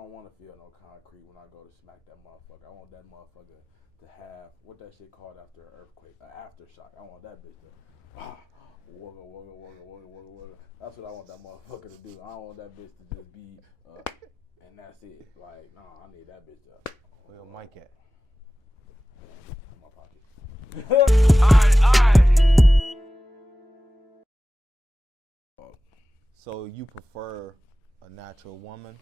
don't want to feel no concrete when I go to smack that motherfucker. I want that motherfucker to have what that shit called after an earthquake, an aftershock. I want that bitch to wugga wugga wugga wugga wugga wugga. That's what I want that motherfucker to do. I don't want that bitch to just be and that's it. Like, nah, I need that bitch to. Where your mic at? In my pocket. So you prefer a natural woman,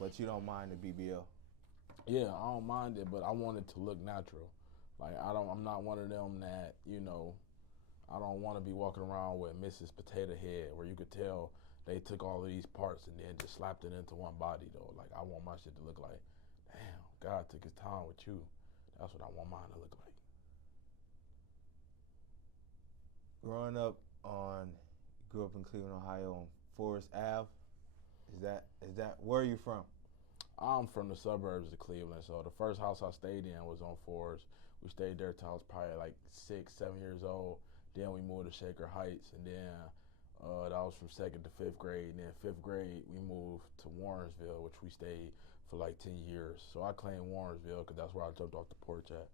but you don't mind the BBL? Yeah, I don't mind it, but I want it to look natural. Like I'm not one of them that, I don't want to be walking around with Mrs. Potato Head, where you could tell they took all of these parts and then just slapped it into one body though. Like I want my shit to look like, damn, God took his time with you. That's what I want mine to look like. Growing up grew up in Cleveland, Ohio, on Forest Ave. Is that where are you from? I'm from the suburbs of Cleveland, so the first house I stayed in was on Forest. We stayed there till I was probably like 6, 7 years old. Then we moved to Shaker Heights, and then that was from 2nd to 5th grade. And then 5th grade, we moved to Warrensville, which we stayed for like 10 years. So I claim Warrensville because that's where I jumped off the porch at.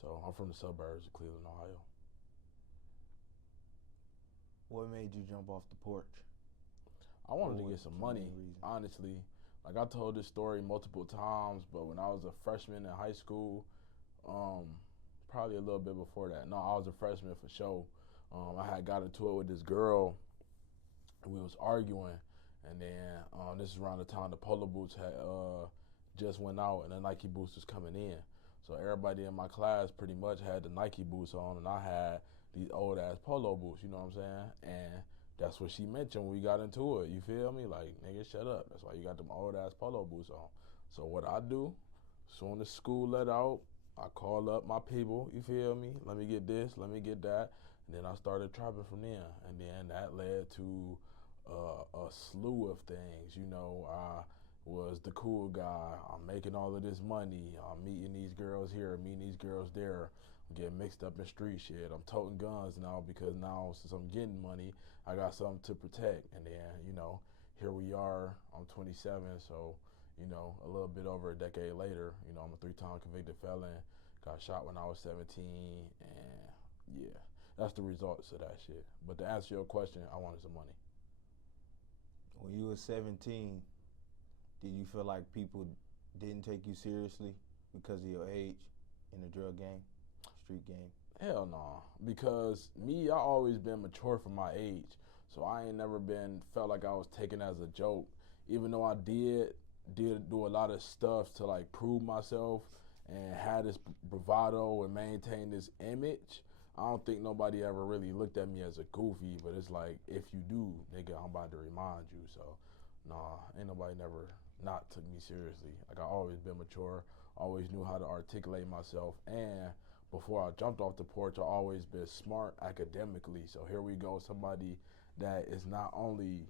So I'm from the suburbs of Cleveland, Ohio. What made you jump off the porch? I wanted to get some money, honestly. Like I told this story multiple times, but when I was a freshman in high school, probably a little bit before that. No, I was a freshman for sure. I had got into it with this girl, and we was arguing, and then this is around the time the polo boots had just went out, and the Nike boots was coming in. So everybody in my class pretty much had the Nike boots on, and I had these old ass polo boots. You know what I'm saying? And that's what she mentioned when we got into it. You feel me? Like, nigga, shut up. That's why you got them old ass polo boots on. So what I do, as soon as school let out, I call up my people, you feel me? Let me get this, let me get that. And then I started trapping from there. And then that led to a slew of things. I was the cool guy. I'm making all of this money. I'm meeting these girls here, meeting these girls there. I'm getting mixed up in street shit. I'm toting guns now because now since I'm getting money, I got something to protect. And then, here we are. I'm 27, so a little bit over a decade later, I'm a 3-time convicted felon, got shot when I was 17, and yeah, that's the results of that shit. But to answer your question, I wanted some money. When you were 17, did you feel like people didn't take you seriously because of your age in the drug game, street game? Hell no, because me, I always been mature for my age, so I ain't never felt like I was taken as a joke, even though I did do a lot of stuff to like prove myself and had this bravado and maintain this image. I don't think nobody ever really looked at me as a goofy, but it's like, if you do, nigga, I'm about to remind you. So nah, ain't nobody never not took me seriously. Like I always been mature, always knew how to articulate myself, and before I jumped off the porch, I always been smart academically. So here we go, somebody that is not only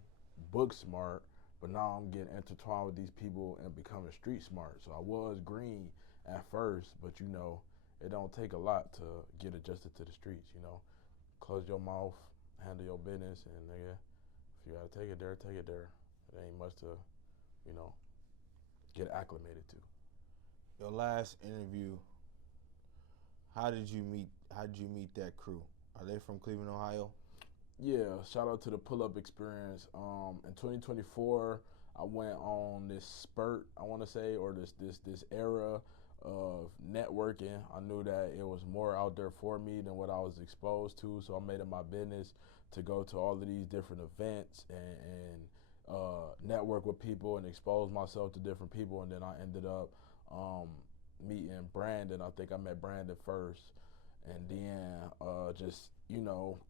book smart, but now I'm getting intertwined with these people and becoming street smart. So I was green at first, but it don't take a lot to get adjusted to the streets. Close your mouth, handle your business, and nigga, if you gotta take it there, take it there. It ain't much to, get acclimated to. Your last interview, how did you meet that crew? Are they from Cleveland, Ohio? Yeah, shout out to the pull-up experience. In 2024, I went on this spurt, I want to say, or this era of networking. I knew that it was more out there for me than what I was exposed to, so I made it my business to go to all of these different events and network with people and expose myself to different people. And then I ended up meeting Brandon. I think I met Brandon first. And then just,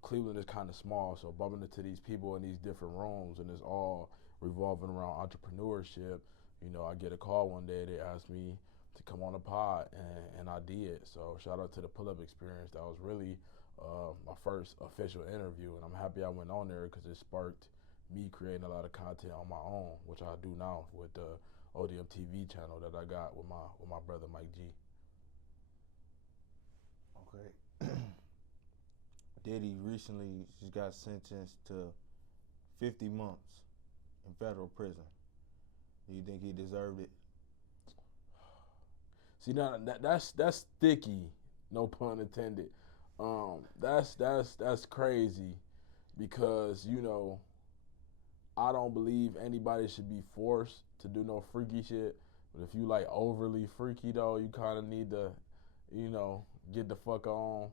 Cleveland is kind of small, so bumping into these people in these different rooms, and it's all revolving around entrepreneurship. I get a call one day, they asked me to come on a pod, and I did. So shout out to the pull-up experience. That was really my first official interview, and I'm happy I went on there because it sparked me creating a lot of content on my own, which I do now with the ODM TV channel that I got with my brother Mike G. Okay. Diddy recently just got sentenced to 50 months in federal prison. Do you think he deserved it? See, now that's sticky, no pun intended. That's crazy because I don't believe anybody should be forced to do no freaky shit. But if you like overly freaky though, you kind of need to, get the fuck on.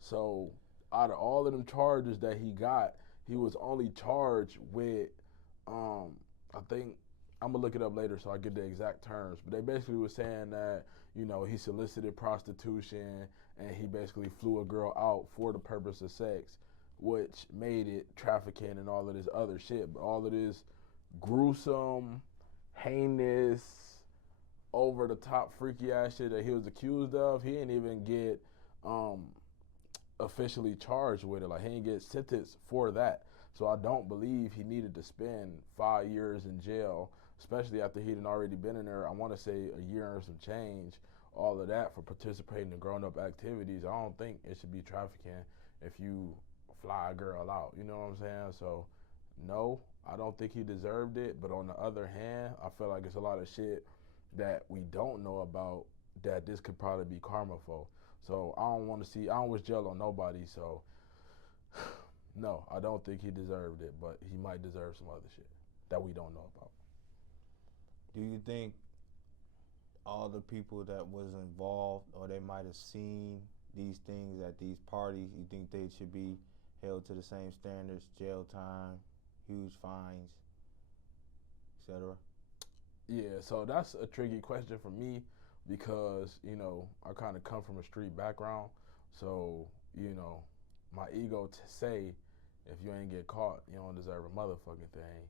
So out of all of them charges that he got, he was only charged with, I think I'm gonna look it up later so I get the exact terms. But they basically were saying that he solicited prostitution and he basically flew a girl out for the purpose of sex, which made it trafficking and all of this other shit. But all of this gruesome, heinous, over the top, freaky ass shit that he was accused of, he didn't even get officially charged with it. Like, he didn't get sentenced for that. So I don't believe he needed to spend 5 years in jail, especially after he'd already been in there, I want to say a year and some change, all of that for participating in grown-up activities. I don't think it should be trafficking if you fly a girl out. You know what I'm saying? So, no, I don't think he deserved it. But on the other hand, I feel like it's a lot of shit that we don't know about that this could probably be karma for. So I don't wish jail on nobody. So, no, I don't think he deserved it. But he might deserve some other shit that we don't know about. Do you think all the people that was involved or they might have seen these things at these parties, you think they should be held to the same standards, jail time, huge fines, etc.? Yeah, so that's a tricky question for me because, I kind of come from a street background. So, my ego to say if you ain't get caught, you don't deserve a motherfucking thing.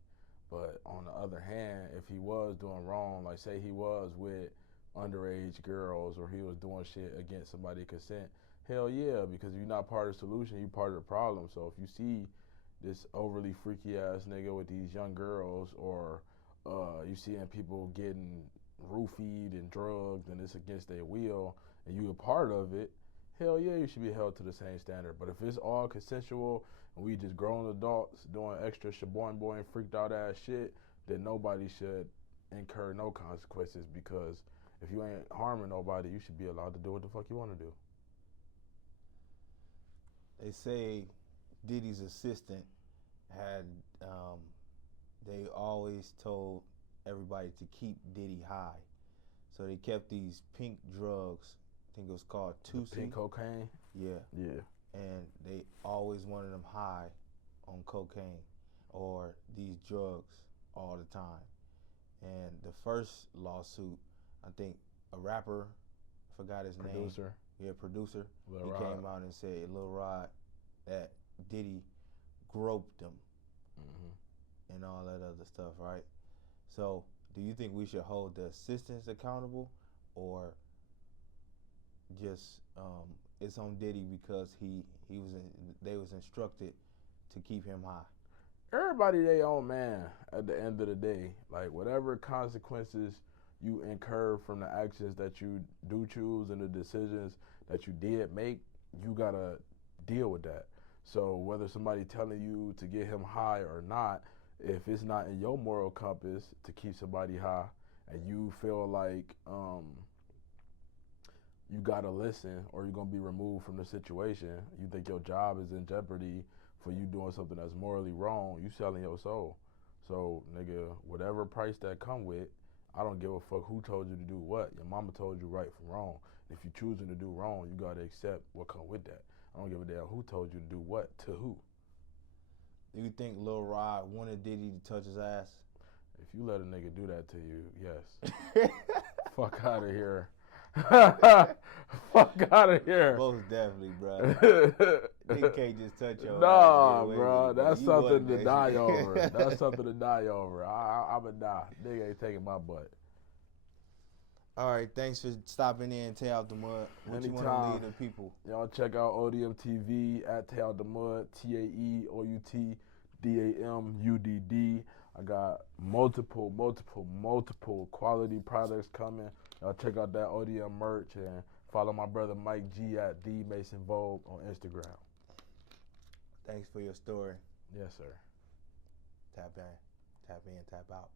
But on the other hand, if he was doing wrong, like say he was with underage girls or he was doing shit against somebody's consent, hell yeah, because you're not part of the solution, you're part of the problem. So if you see this overly freaky ass nigga with these young girls or you seeing people getting roofied and drugged and it's against their will and you a part of it, hell yeah, you should be held to the same standard. But if it's all consensual and we just grown adults doing extra shaboing boy and freaked out ass shit, then nobody should incur no consequences because if you ain't harming nobody, you should be allowed to do what the fuck you want to do. They say Diddy's assistant had, they always told everybody to keep Diddy high. So they kept these pink drugs, I think it was called Tusi. Pink cocaine? Yeah. Yeah. And they always wanted them high on cocaine or these drugs all the time. And the first lawsuit, I think a rapper, I forgot his name. Producer. Yeah, producer. Lil he Rod. came out and said, Lil Rod, that Diddy groped him and all that other stuff, right? So do you think we should hold the assistants accountable or just it's on Diddy because they was instructed to keep him high? Everybody their own man at the end of the day. Like whatever consequences you incur from the actions that you do choose and the decisions that you did make, you gotta deal with that. So whether somebody telling you to get him high or not, if it's not in your moral compass to keep somebody high and you feel like you gotta listen or you're gonna be removed from the situation, you think your job is in jeopardy for you doing something that's morally wrong, you selling your soul. So nigga, whatever price that come with, I don't give a fuck who told you to do what. Your mama told you right from wrong. If you choosing to do wrong, you gotta accept what come with that. I don't give a damn who told you to do what to who. Do you think Lil Rod wanted Diddy to touch his ass? If you let a nigga do that to you, yes. Fuck out of here. Fuck out of here. Most definitely, bro. Nigga can't just touch your ass. Nah, bro. That's something to die over. That's something to die over. I'ma die. Nigga ain't taking my butt. All right, thanks for stopping in, Tae OutDaMudd. What you want to leave the people? Y'all check out ODM TV at Tae OutDaMudd, TaeOutDaMudd. I got multiple quality products coming. Y'all check out that ODM merch and follow my brother Mike G at TheMasonVogue on Instagram. Thanks for your story. Yes, sir. Tap in, tap out.